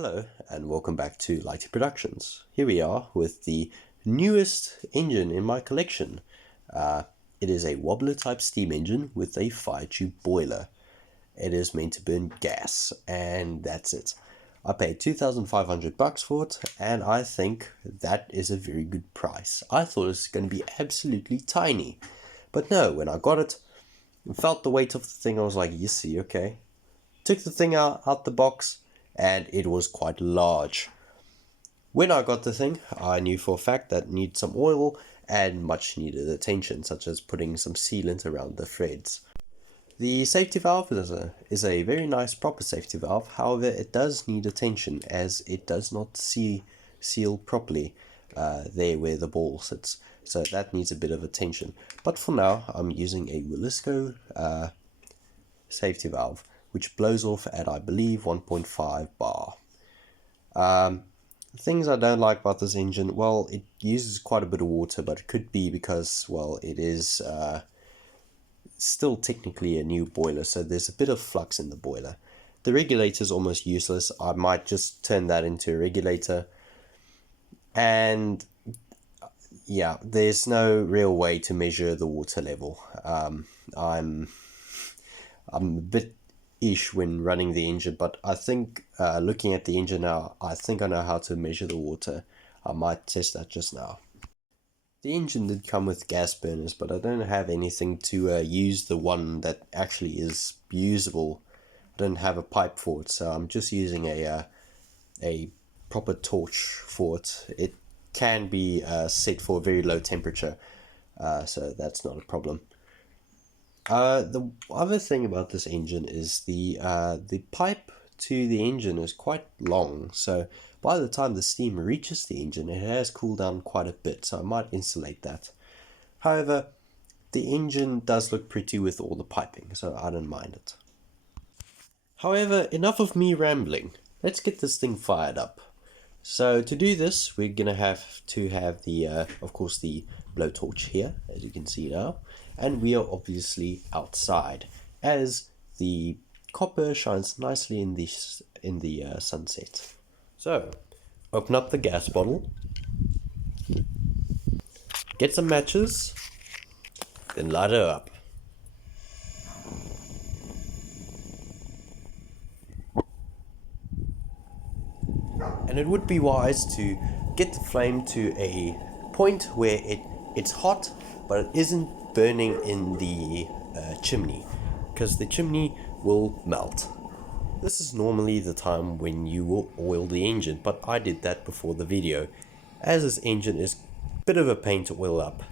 Hello and welcome back to Lighty Productions. Here we are with the newest engine in my collection. It is a wobbler type steam engine with a fire tube boiler. It is meant to burn gas and that's it. I paid $2,500 for it and I think that is a very good price. I thought it was going to be absolutely tiny, but no, when I got it and felt the weight of the thing, I was like, yes, okay. Took the thing out the box and it was quite large. When I got the thing, I knew for a fact that it needed some oil and much needed attention, such as putting some sealant around the threads. The safety valve is a very nice proper safety valve, however it does need attention as it does not seal properly there where the ball sits, so that needs a bit of attention. But for now I'm using a Willisco safety valve, which blows off at, I believe, 1.5 bar. Things I don't like about this engine, well, it uses quite a bit of water, but it could be because, well, it is still technically a new boiler, so there's a bit of flux in the boiler. The regulator is almost useless. I might just turn that into a regulator. And yeah, there's no real way to measure the water level. I'm a bit ish when running the engine, but I think looking at the engine now, I think I know how to measure the water. I might test that just now. The engine did come with gas burners, but I don't have anything to use the one that actually is usable. I don't have a pipe for it, so I'm just using a proper torch for it. It can be set for a very low temperature, so that's not a problem. The other thing about this engine is the pipe to the engine is quite long, so by the time the steam reaches the engine it has cooled down quite a bit, so I might insulate that. However, the engine does look pretty with all the piping, so I don't mind it. However, enough of me rambling. Let's get this thing fired up. So to do this, we're gonna have to have the of course the blowtorch here, as you can see now. And we are obviously outside, as the copper shines nicely in the sunset. So, open up the gas bottle, get some matches, then light her up. And it would be wise to get the flame to a point where it's hot, but it isn't burning in the chimney, because the chimney will melt. This is normally the time when you will oil the engine, but I did that before the video, as this engine is a bit of a pain to oil up.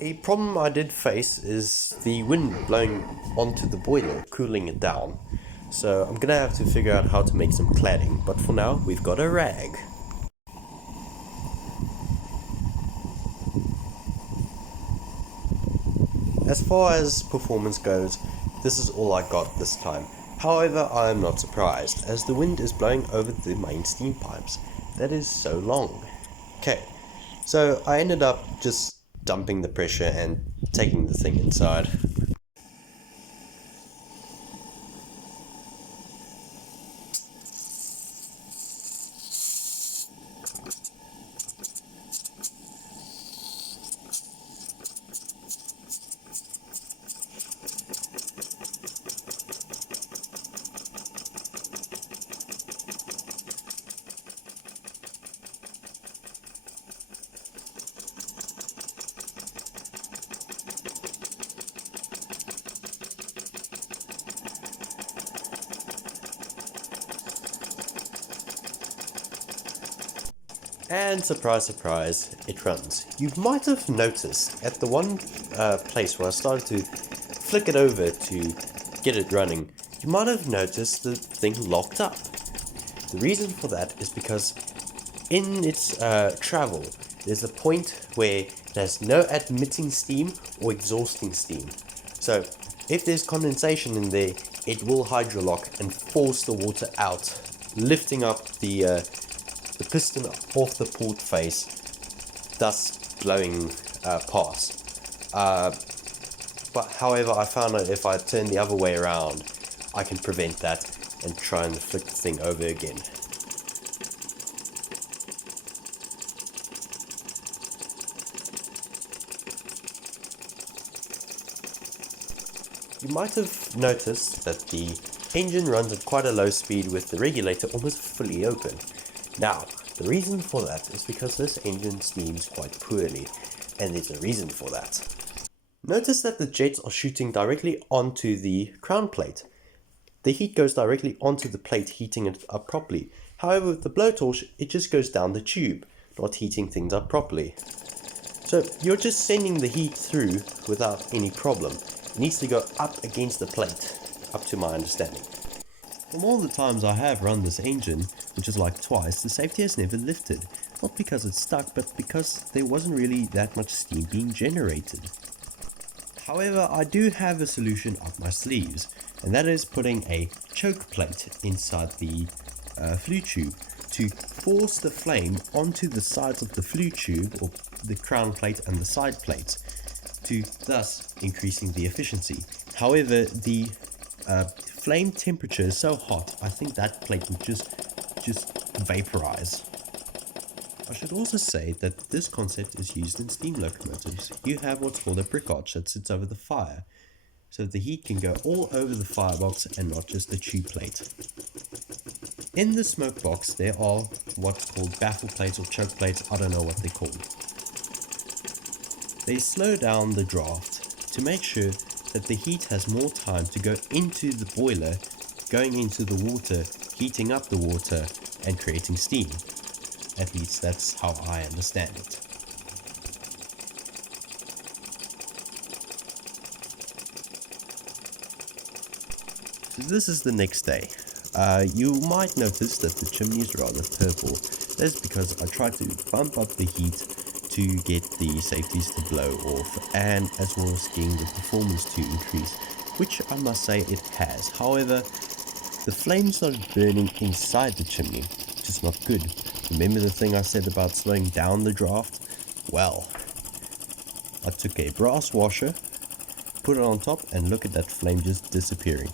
A problem I did face is the wind blowing onto the boiler, cooling it down. So I'm gonna have to figure out how to make some cladding, but for now we've got a rag. As far as performance goes, this is all I got this time. However, I am not surprised, as the wind is blowing over the main steam pipes. That is so long. Okay, so I ended up just dumping the pressure and taking the thing inside. And surprise, surprise, it runs. You might have noticed at the one place where I started to flick it over to get it running, you might have noticed the thing locked up. The reason for that is because in its travel, there's a point where it has no admitting steam or exhausting steam. So if there's condensation in there, it will hydrolock and force the water out, lifting up the piston off the port face, thus blowing past. But however, I found that if I turn the other way around, I can prevent that and try and flick the thing over again. You might have noticed that the engine runs at quite a low speed with the regulator almost fully open. Now, the reason for that is because this engine steams quite poorly, and there's a reason for that. Notice that the jets are shooting directly onto the crown plate. The heat goes directly onto the plate, heating it up properly. However, with the blowtorch, it just goes down the tube, not heating things up properly. So you're just sending the heat through without any problem. It needs to go up against the plate, up to my understanding. From all the times I have run this engine, which is like twice, the safety has never lifted. Not because it's stuck, but because there wasn't really that much steam being generated. However, I do have a solution up my sleeves, and that is putting a choke plate inside the flue tube to force the flame onto the sides of the flue tube, or the crown plate and the side plates, to thus increasing the efficiency. However, the flame temperature is so hot, I think that plate would just vaporize. I should also say that this concept is used in steam locomotives. You have what's called a brick arch that sits over the fire, so the heat can go all over the firebox and not just the tube plate. In the smoke box there are what's called baffle plates or choke plates, I don't know what they're called. They slow down the draft to make sure that the heat has more time to go into the boiler, going into the water, heating up the water and creating steam. At least that's how I understand it. So this is the next day. You might notice that the chimney is rather purple. That's because I tried to bump up the heat to get the safeties to blow off, and as well as getting the performance to increase, which I must say it has. However, the flame started burning inside the chimney, which is not good. Remember the thing I said about slowing down the draft? Well, I took a brass washer, put it on top, and look at that flame just disappearing.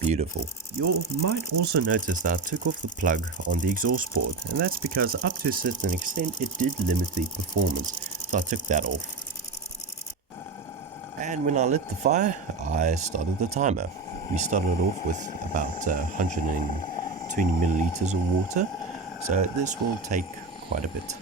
Beautiful. You might also notice that I took off the plug on the exhaust port, and that's because up to a certain extent it did limit the performance, so I took that off. And when I lit the fire, I started the timer. We started off with about 120 milliliters of water, so this will take quite a bit.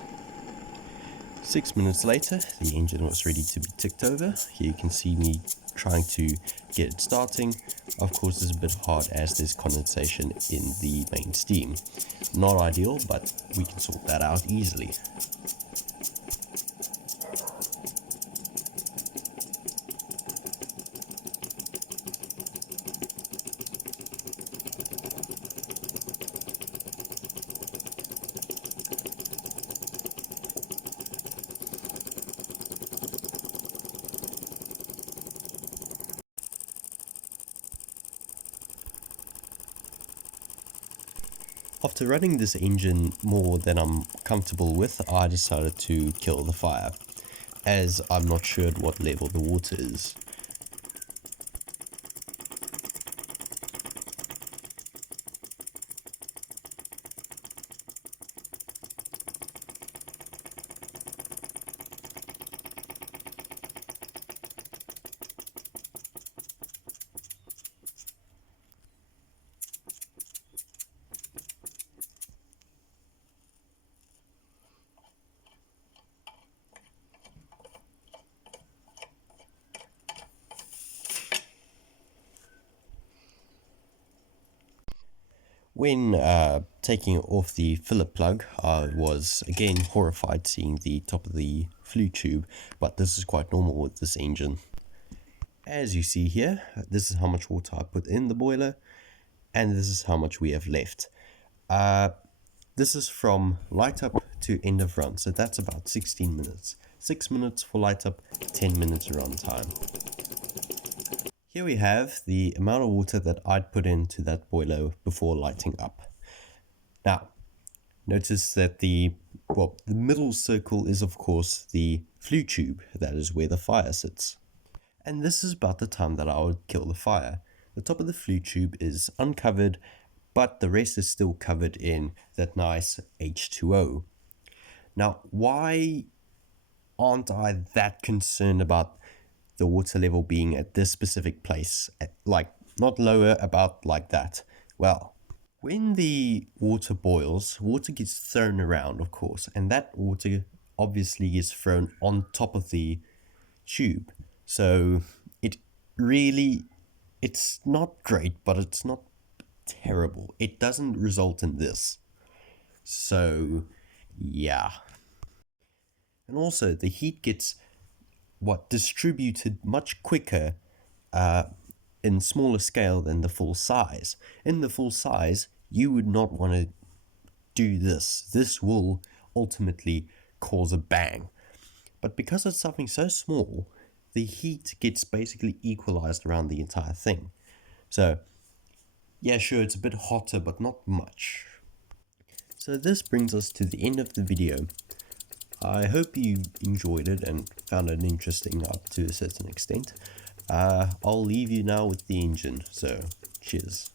6 minutes later, the engine was ready to be ticked over. Here you can see me trying to get it starting. Of course, it's a bit hard as there's condensation in the main steam. Not ideal, but we can sort that out easily. After running this engine more than I'm comfortable with, I decided to kill the fire, as I'm not sure at what level the water is. When taking off the filler plug, I was again horrified seeing the top of the flue tube, but this is quite normal with this engine. As you see here, this is how much water I put in the boiler, and this is how much we have left. This is from light up to end of run, so that's about 16 minutes. 6 minutes for light up, 10 minutes run time. Here we have the amount of water that I'd put into that boiler before lighting up. Now, notice that the middle circle is of course the flue tube, that is where the fire sits. And this is about the time that I would kill the fire. The top of the flue tube is uncovered, but the rest is still covered in that nice H2O. Now, why aren't I that concerned about the water level being at this specific place, like not lower, about like that? Well, when the water boils, water gets thrown around, of course, and that water obviously gets thrown on top of the tube. So it's not great, but it's not terrible. It doesn't result in this. So, yeah. And also, the heat gets distributed much quicker in smaller scale than the full size. In the full size, you would not want to do this. This will ultimately cause a bang. But because it's something so small, the heat gets basically equalized around the entire thing. So, yeah, sure, it's a bit hotter, but not much. So this brings us to the end of the video. I hope you enjoyed it and found it interesting up to a certain extent. I'll leave you now with the engine, so cheers.